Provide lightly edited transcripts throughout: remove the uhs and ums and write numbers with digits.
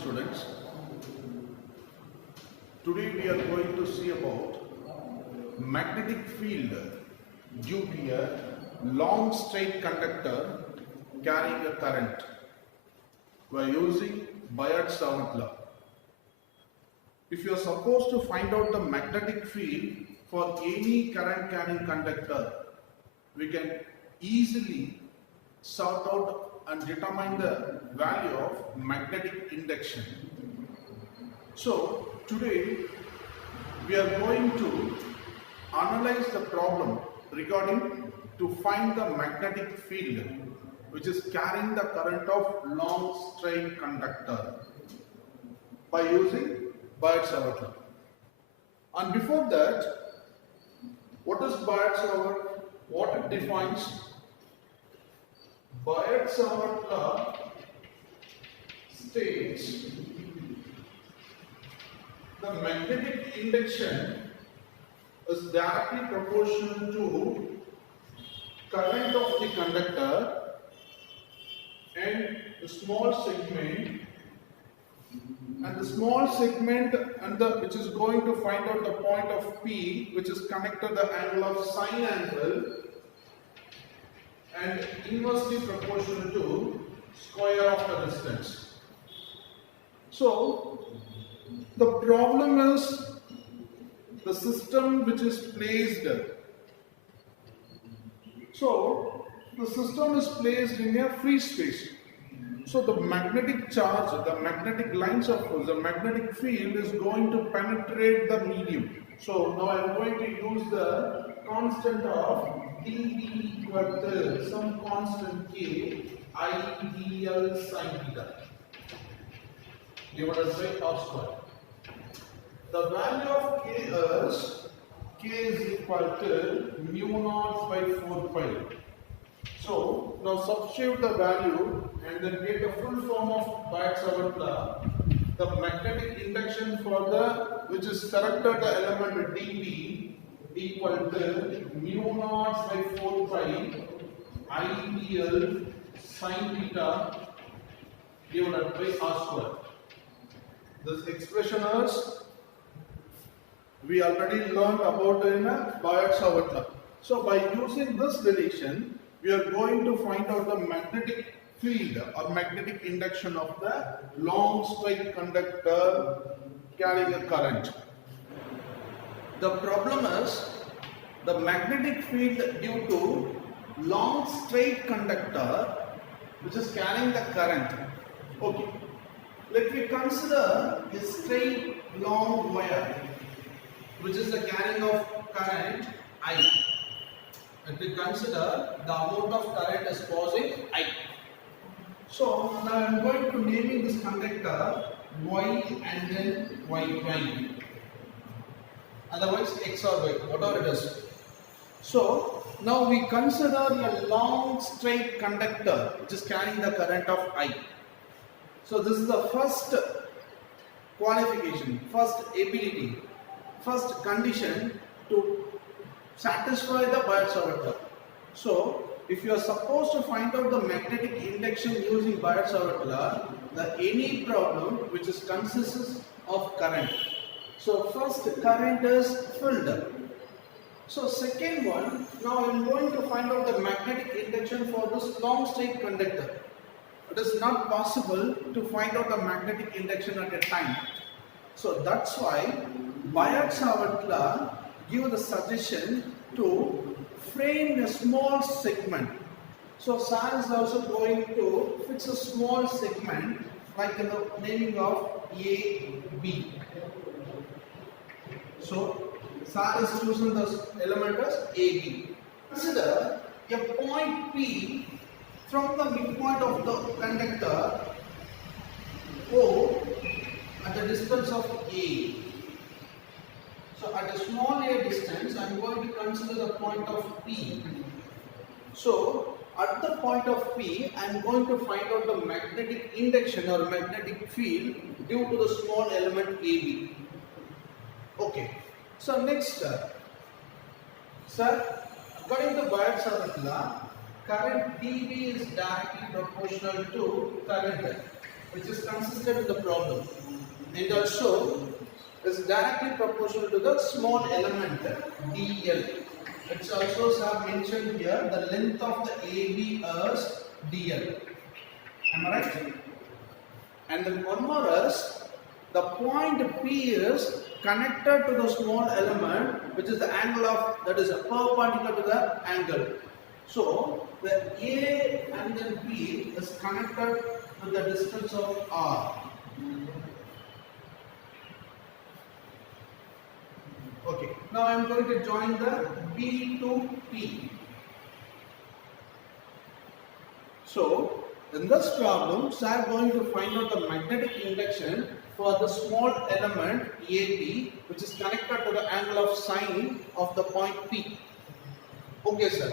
students. Today we are going to see about magnetic field due to a long straight conductor carrying a current. We are using Biot-Savart law. If you are supposed to find out the magnetic field for any current carrying conductor, we can easily sort out and determine the value of magnetic induction. So today we are going to analyze the problem regarding to find the magnetic field which is carrying the current of long straight conductor by using Biot-Savart law. And before that, what is Biot-Savart? What it defines? Biot-Savart law states the magnetic induction is directly proportional to current of the conductor and the small segment and which is going to find out the point of P, which is connected the angle of sine angle and inversely proportional to square of the distance. So the problem is the system which is placed. So the system is placed in a free space. So the magnetic charge, the magnetic lines of force, the magnetic field is going to penetrate the medium. So now I am going to use the constant of dB equal to some constant K ideal sine theta divided by r square. The value of K is equal to mu naught by 4 pi. So now substitute the value and then get the full form of Biot-Savart law. The magnetic induction for the which is selected the element dB equal to mu naught by 4 pi ideal sine theta divided by r square. This expression is we already learned about in a Biot-Savart law. So by using this relation, we are going to find out the magnetic field or magnetic induction of the long straight conductor carrying a current. The problem is the magnetic field due to long straight conductor which is carrying the current. Okay, let me consider a straight long wire which is the carrying of current I. Let me consider the amount of current is passing I. So now I am going to naming this conductor Y and then Y prime. Otherwise X or Y, whatever it is. So now we consider a long straight conductor which is carrying the current of I. So this is the first qualification, first ability, first condition to satisfy the Biot-Savart law. So if you are supposed to find out the magnetic induction using Biot-Savart law, any problem which is consists of current. So first current is filled. So second one, now I am going to find out the magnetic induction for this long straight conductor. It is not possible to find out the magnetic induction at a time. So that's why Biot-Savart law give the suggestion to frame a small segment. So SAR is also going to fix a small segment like in the naming of AB. So SAR is choosing the element as AB. Consider a point P from the midpoint of the conductor O at the distance of A. So at a small a distance, I am going to consider the point of P. So at the point of P, I am going to find out the magnetic induction or magnetic field due to the small element AB. Okay. So next, sir, according to Biot-Savart law, current dB is directly proportional to current which is consistent in the problem, and also is directly proportional to the small element dl. It's also mentioned here the length of the AB as dl. Am I right? And then one more is the point P is connected to the small element, which is the angle of, that is perpendicular to the angle. So the A and then P is connected to the distance of R. Okay, now I am going to join the B to P. So in this problem, we are going to find out the magnetic induction for the small element AB, which is connected to the angle of sine of the point P. Okay, sir.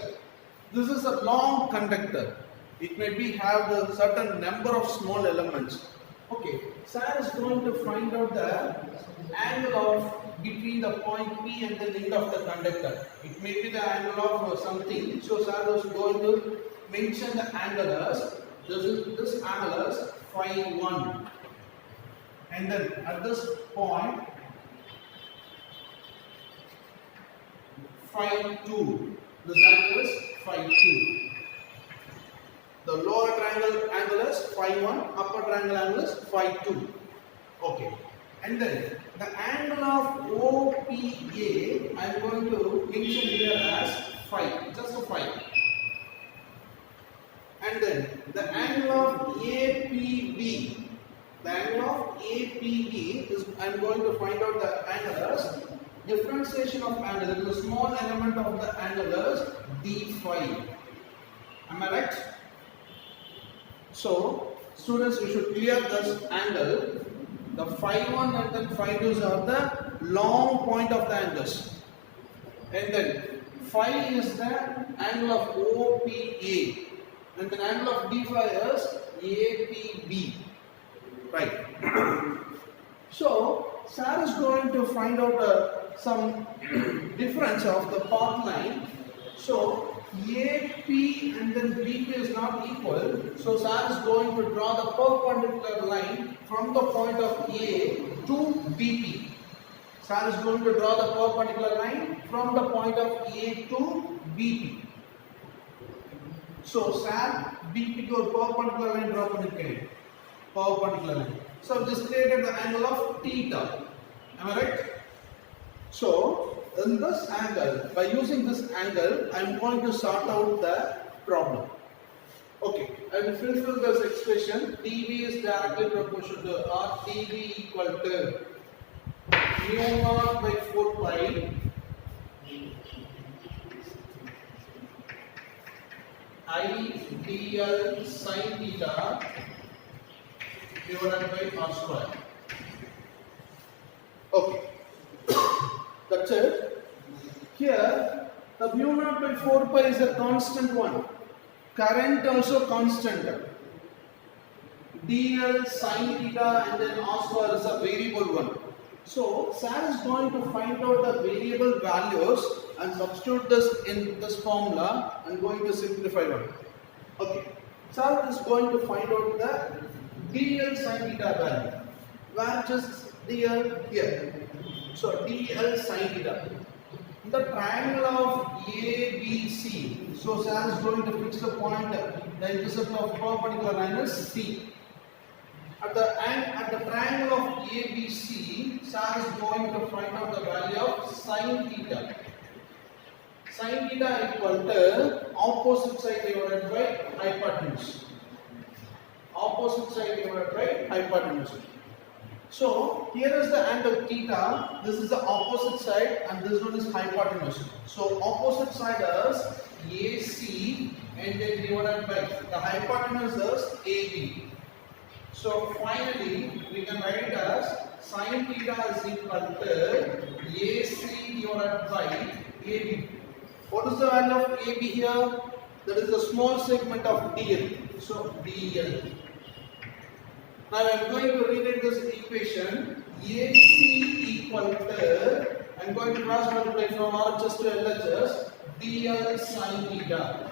This is a long conductor. It may be have a certain number of small elements. Okay, sir is going to find out the angle of between the point P and the end of the conductor. It may be the angle of something. So sir is going to mention the angle as this angle as phi 1, and then at this point phi 2. This angle is phi 2. The lower triangle angle is phi 1, upper triangle angle is phi 2. Okay. And then the angle of OPA I am going to mention here as phi, just a phi. And then the angle of APB, the angle of APB is, I am going to find out the angle as differentiation of angle. That is a small element of the angle as d phi. Am I right? So students, you should clear this angle. The phi 1 and then phi 2 are the long point of the angles. And then phi is the angle of OPA. And the angle of d phi is APB. Right. So, sir is going to find out some difference of the path line. So, AP and then BP is not equal. So, sir is going to draw the perpendicular line from the point of A to BP. Sir is going to draw the perpendicular line from the point of A to BP. So, sir, BP को perpendicular line draw करने perpendicular line. So, this created the angle of theta. Am I right? So, in this angle, by using this angle, I am going to sort out the problem. Okay, I will fulfill this expression. dV is directly proportional to R. dV equal to mu naught by 4 pi I dl sin theta divided by R square. Okay, that's it. Here, the mu naught by 4 pi is a constant one. Current also constant. dl sin theta and then R square is a variable one. So, sir is going to find out the variable values and substitute this in this formula and going to simplify one. Okay, sir is going to find out the dl sin theta value. Where is dl? Here. So, dl sin theta. The triangle of ABC. So, sir is going to fix the point, the intercept of perpendicular line is C. At the triangle of ABC, sir is going to find out the value of sin theta. Sin theta equal to opposite side divided by hypotenuse. Opposite side divided by hypotenuse. So here is the angle theta. This is the opposite side, and this one is hypotenuse. So opposite side is AC, and then divided by the hypotenuse is AB. So finally, we can write it as sin theta is equal to AC divided by AB. What is the value of AB here? That is the small segment of DL. So DL. Now I am going to rewrite this equation. AC equal to, I am going to cross multiply from RHS to LHS. DL sin theta.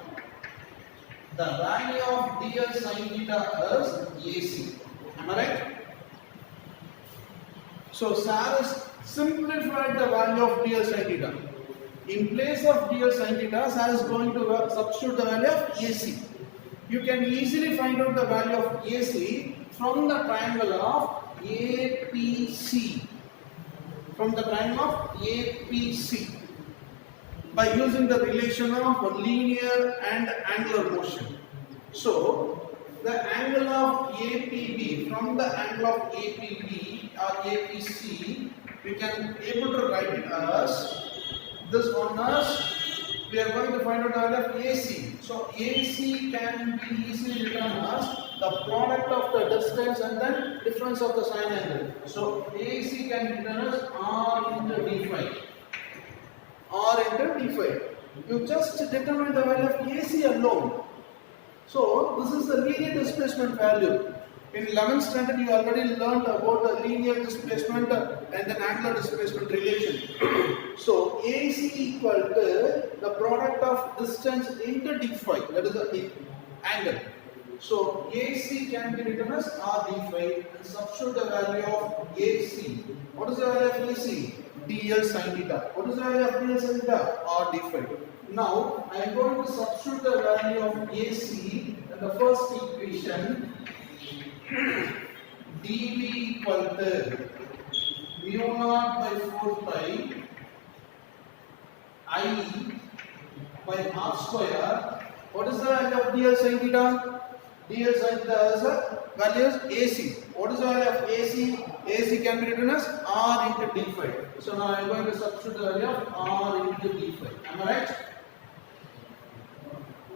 The value of dl sin theta is AC. Am I right? So Sar has simplified the value of dl sin theta. In place of dl sin theta, Sar is going to substitute the value of AC. You can easily find out the value of AC from the triangle of APC. From the triangle of APC. By using the relation of linear and angular motion. So, the angle of APB, from the angle of APB or APC, we can able to write it as this one as we are going to find out the value of AC. So, AC can be easily written as the product of the distance and then difference of the sine angle. So, AC can be written as R into d phi. R into d phi. You just determine the value of AC alone. So, this is the linear displacement value. In 11th standard, you already learned about the linear displacement and the angular displacement relation. So, AC equal to the product of distance into d phi, that is the angle. So, AC can be written as R d phi and substitute the value of AC. What is the value of AC? dl sin theta. What is the value of dl sin theta? R d phi. Now, I am going to substitute the value of AC in the first equation. dV equal to mu naught by 4 pi I by r square. What is the value of dl sin theta? dl sin theta is the value is AC. What is the value of AC? AC can be written as R into d phi. So now I am going to substitute the value of R into d phi. Am I right?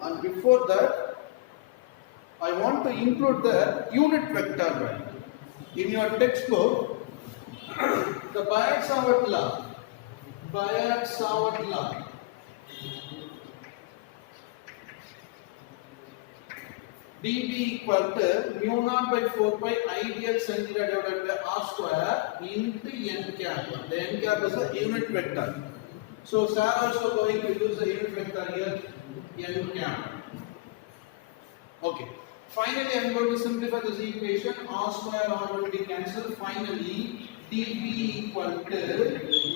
And before that, I want to include the unit vector value. In your textbook, the Biot-Savart law, dV equal to mu naught by 4 pi I dl sin theta divided by r square into n cap. The n cap is a unit vector. So, Sir also going to use the unit vector here, n cap. Okay. Finally, I am going to simplify this equation. R square R will be cancelled. Finally, dV equal to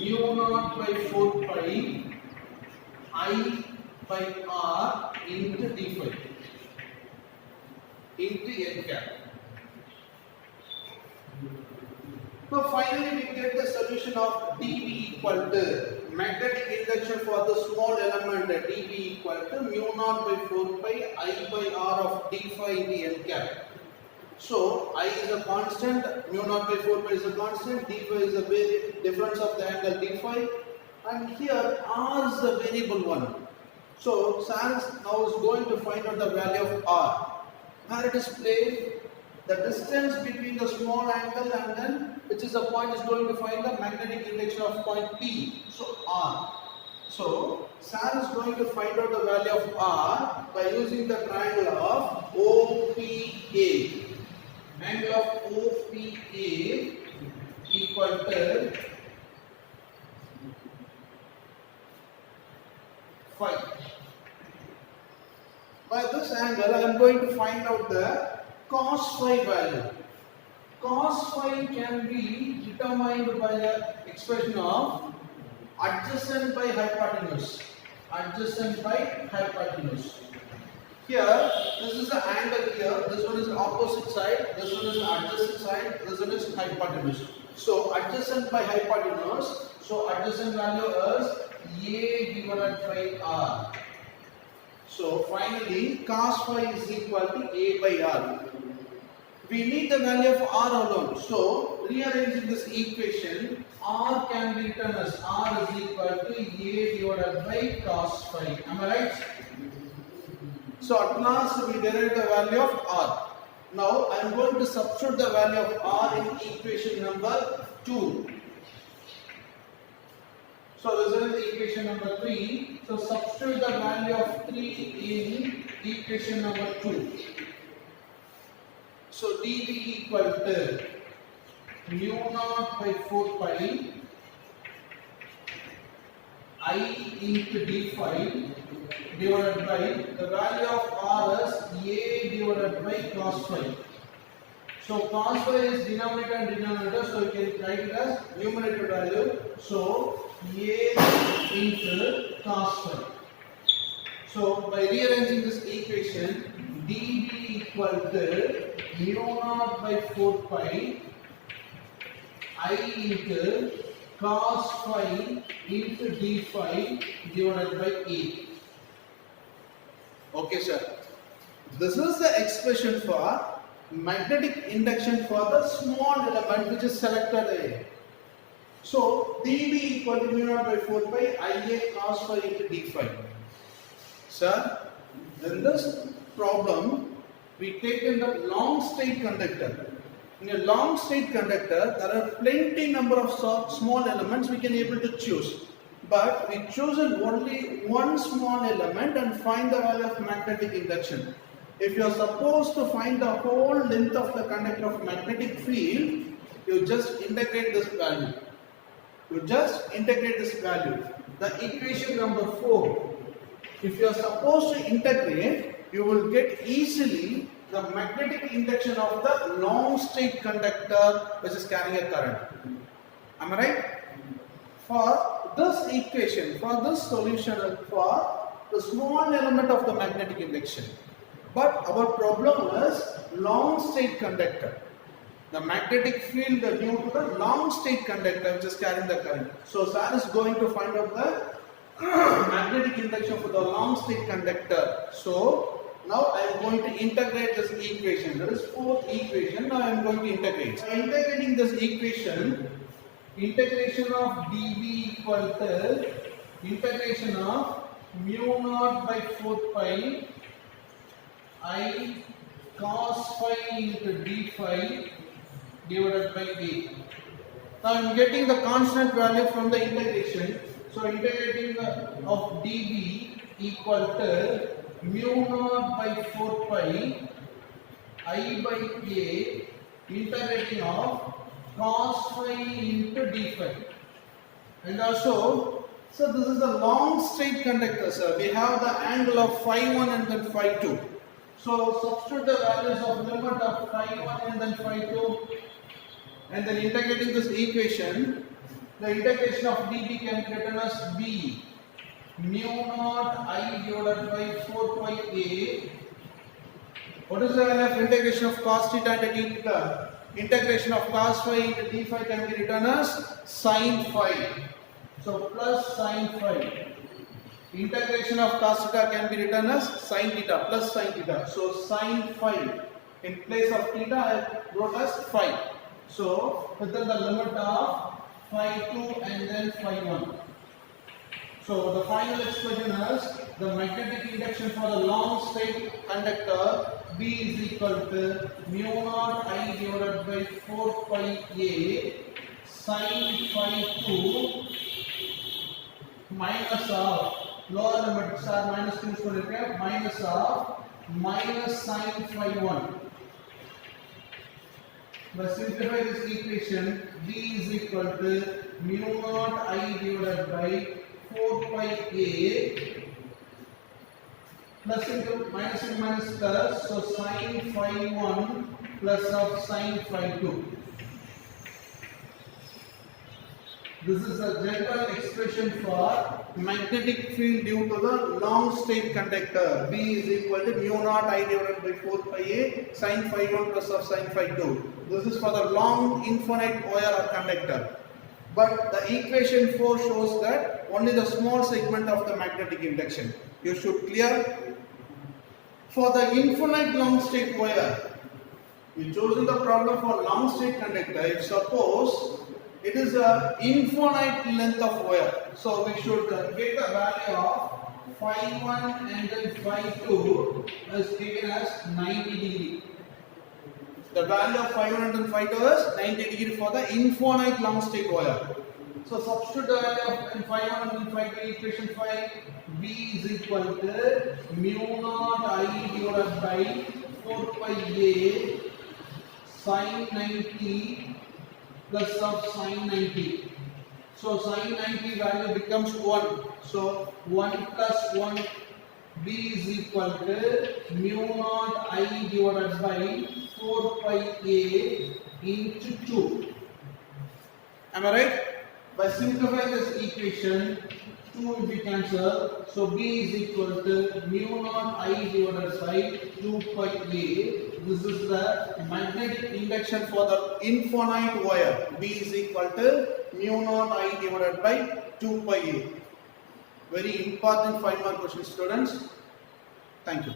mu naught by 4 pi I by R into d phi into n cap. Now, finally, we get the solution of dV equal to magnetic induction for the small element dV equal to mu naught by 4 pi I by R of d phi into n cap. So, I is a constant, mu naught by 4 pi is a constant, d phi is the difference of the angle d phi, and here R is the variable one. So, Sans now is going to find out the value of R. Where it is placed, the distance between the small angle and then which is the point is going to find the magnetic induction of point P. So R. So Sam is going to find out the value of R by using the triangle of OPA. Angle of OPA equal to 5. By this angle, I am going to find out the cos phi value. Cos phi can be determined by the expression of adjacent by hypotenuse. Adjacent by hypotenuse. Here, this is the angle here. This one is the opposite side. This one is the adjacent side. This one is hypotenuse. So, adjacent by hypotenuse. So, adjacent value is A divided by R. So finally, cos phi is equal to A by R. We need the value of R alone. So rearranging this equation, R can be written as R is equal to A divided by cos phi. Am I right? So at last we derive the value of R. Now I am going to substitute the value of R in equation number 2. So this is equation number 3. So substitute the value of 3 in equation number 2. So dV equal to mu naught by 4 pi I into d phi divided by the value of R is A divided by cos phi. So cos phi is denominator and denominator, so you can write it as numerator value. So a into cos phi. So by rearranging this equation, dB equal to mu naught by 4 pi I into cos phi into d phi divided by a. Okay, sir. This is the expression for magnetic induction for the small element which is selected A. So dB equal to mu naught by 4 pi Ia cos phi into d phi. Sir, in this problem we take in the long straight conductor. In a long straight conductor, there are plenty number of small elements we can able to choose. But we chosen only one small element and find the value of magnetic induction. If you are supposed to find the whole length of the conductor of magnetic field, you just integrate this value. The equation number 4. If you are supposed to integrate, you will get easily the magnetic induction of the long straight conductor which is carrying a current. Am I right? For this equation, for this solution, for the small element of the magnetic induction. But our problem is long straight conductor. The magnetic field due to the long straight conductor which is carrying the current. So sir is going to find out the magnetic induction for the long straight conductor. So now I am going to integrate this equation. There is fourth equation. Now I am going to integrate. By integrating this equation, integration of dB equal to integration of mu naught by 4 pi I cos phi into d phi divided by a. Now I am getting the constant value from the integration. So integrating of dB equal to mu naught by 4 pi I by a integrating of cos phi into d phi. And also, so this is a long straight conductor, sir. We have the angle of phi 1 and then phi 2. So substitute the values of limit of phi 1 and then phi 2, and then integrating this equation, the integration of dB can be written as b mu naught I divided by 4 pi a. What is the value of integration of cos theta into d theta? Integration of cos phi into d phi can be written as sin phi. So plus sin phi. Integration of cos theta can be written as sin theta plus sin theta. So sin phi. In place of theta I wrote as phi. So within the limit of phi 2 and then phi 1. So the final expression is the magnetic induction for the long straight conductor B is equal to mu naught I divided by 4 pi a sin phi 2 minus of lower limit sir minus use பண்ணிருக்கேன் minus of minus sin phi 1. By simplify this equation, B is equal to mu naught I divided by 4 pi a plus into minus plus, so sin phi 1 plus of sin phi 2. This is a general expression for magnetic field due to the long straight conductor. B is equal to mu naught I divided by 4 pi a sin phi 1 plus of sin phi 2. This is for the long infinite wire or conductor. But the equation 4 shows that only the small segment of the magnetic induction. You should clear. For the infinite long straight wire, we chosen the problem for long straight conductor. If suppose it is a infinite length of wire, so we should get the value of phi 1 and then phi 2 is taken as 90 degree. The value of phi 1 and then phi 2 is 90 degree for the infinite long straight wire. So substitute the value of phi 1 and then phi 2 equation 5. B is equal to mu naught I divided by 4 pi a sin 90 plus of sin 90. So sin 90 value becomes 1. So 1 plus 1. B is equal to mu naught I divided by 4 pi A into 2. Am I right? By simplifying this equation, 2 will be cancelled. So B is equal to mu naught I divided by 2 pi A. This is the magnetic induction for the infinite wire. B is equal to mu naught I divided by 2 pi A. Very important 5 mark question, students. Thank you.